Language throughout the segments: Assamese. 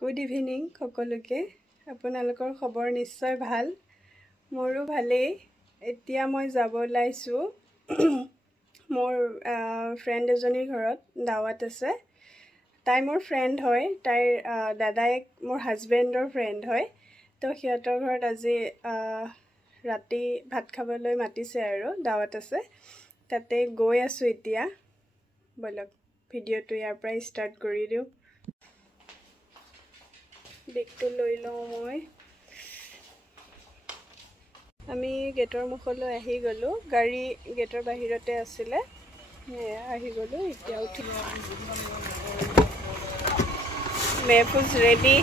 গুড ইভিনিং সকলোকে আপোনালোকৰ খবৰ নিশ্চয় ভাল মোৰো ভালেই এতিয়া মই যাব লাইছো মোৰ ফ্ৰেণ্ড এজনীৰ ঘৰত দাওয়াত আছে তাই মোৰ ফ্ৰেণ্ড হয় তাইৰ দাদায়েক মোৰ হাজবেণ্ডৰ ফ্ৰেণ্ড হয় তো সিহঁতৰ ঘৰত আজি ৰাতি ভাত খাবলৈ মাতিছে আৰু দাওয়াত আছে তাতে গৈ আছো এতিয়া বলক ভিডিঅ'টো ইয়াৰ পৰা ষ্টাৰ্ট কৰি দিও বেগটো লৈ লওঁ মই আমি গেটৰ মুখলৈ আহি গলো গাড়ী গেটৰ বাহিৰতে আছিল আহি গলো এতিয়া উঠি মেহফুজ ৰেডি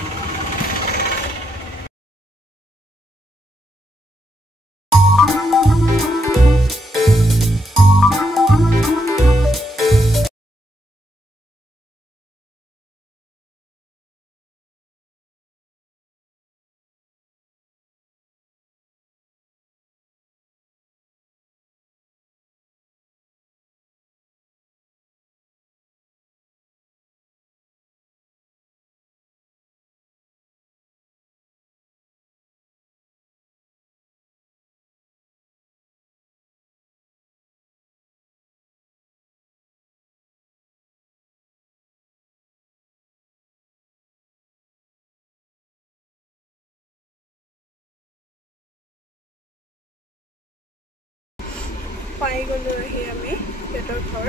পাই গলো আহি আমি গেটৰ ঘৰ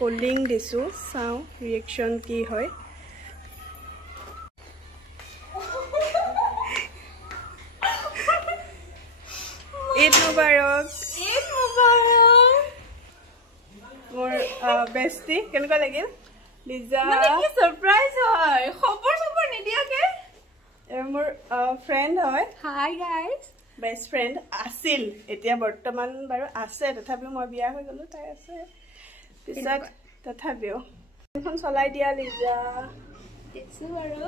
কলিং দিছো চাও ৰিয়েকচন কি হয় ঈদ মুবাৰক মোৰ বেষ্টি কেনেকুৱা লাগিল লিজা মানে কি সাৰপ্ৰাইজ হয় খবৰ নিদিয়াকে মোৰ ফ্ৰেণ্ড হয় হাই গাইস বেষ্ট ফ্ৰেণ্ড আছিল এতিয়া বৰ্তমান বাৰু আছে তথাপিও মই বিয়া হৈ গলো তাই আছে পিছত তথাপিও এখন চলাই দিয়া লিজা দিছো আৰু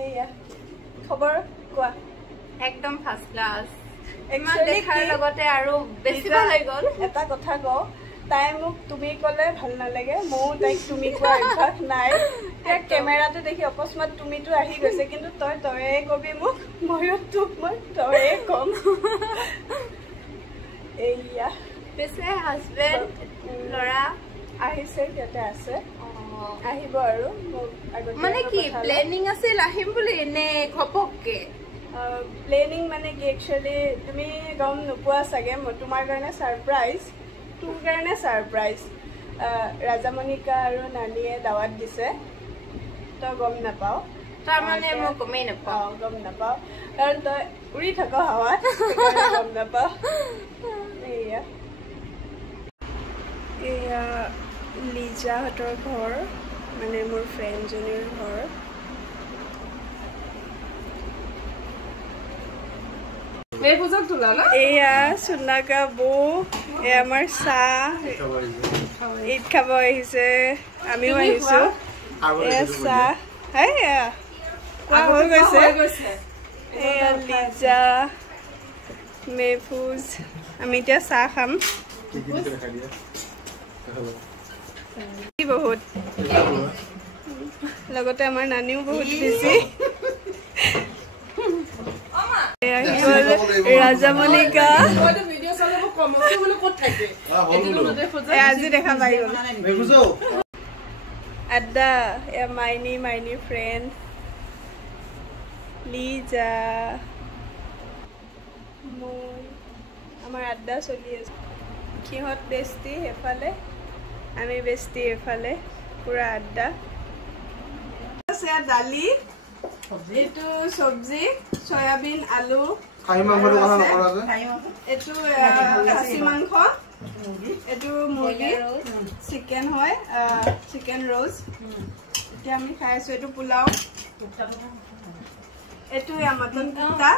এয়া খবৰ কোৱা একদম ফাৰ্ষ্ট ক্লাস ইমান Actually দেখাৰ লগতে আৰু বেছি ভাল হৈ গল এটা কথা কও তাই মোক তুমি কলে ভাল নালাগে মই তাইক তুমি কোৱা অভ্যাস নাই তাই কেমেৰাটো দেখি অকস্মাত তুমিটো আহি গৈছে কিন্তু তয়ে কবি মোক ময়ো তোক মই তয়ে কম এয়া পিছে হাজবেণ্ড লৰা আহিছে সিহঁতে আছে আহিব আৰু মানে কি প্লেনিং আছিল আহিম বুলি নে ঘপককে প্লেনিং মানে কি একচুয়ালি তুমি গম নোপোৱা চাগে তোমাৰ কাৰণে সাৰপ্ৰাইজ তোৰ কাৰণে সাৰপ্ৰাইজ ৰাজামণিকা আৰু নানিয়ে দাওয়াত দিছে তো গম নাপাও তাৰ মানে মই গমেই নাপাও গম নাপাও কাৰণ তই উৰি থাক হাৱাত গম নাপাও এয়া লিজাহঁতৰ ঘৰ মানে মোৰ ফ্ৰেণ্ডজনীৰ ঘৰ এয়া সোনাকা বৌ এয়া আমাৰ চাহ ঈদ খাব আহিছে আমিও আহিছো এয়া চাহ কোৱা হৈ গৈছে এয়া লিজা মেহফুজ আমি এতিয়া চাহ খাম বহুত লগতে আমাৰ নানিও বহুত বেছি ৰাজামণিকা আজি দেখা পাই গল আড্ডা এয়া মাইনী ফ্ৰেণ্ড লিজা মই আমাৰ আড্ডা চলি আছে সিহঁত বেষ্টি এফালে আমি বেষ্টি এফালে পুৰা আড্ডা দালি এইটো চব্জি সয়াবিন আলু এইটো খাচী মাংস এইটো মুৰ্গী চিকেন হয় চিকেন ৰ'জ এতিয়া আমি খাই আছো এইটো পোলাও এইটো মটন কুৰ্তা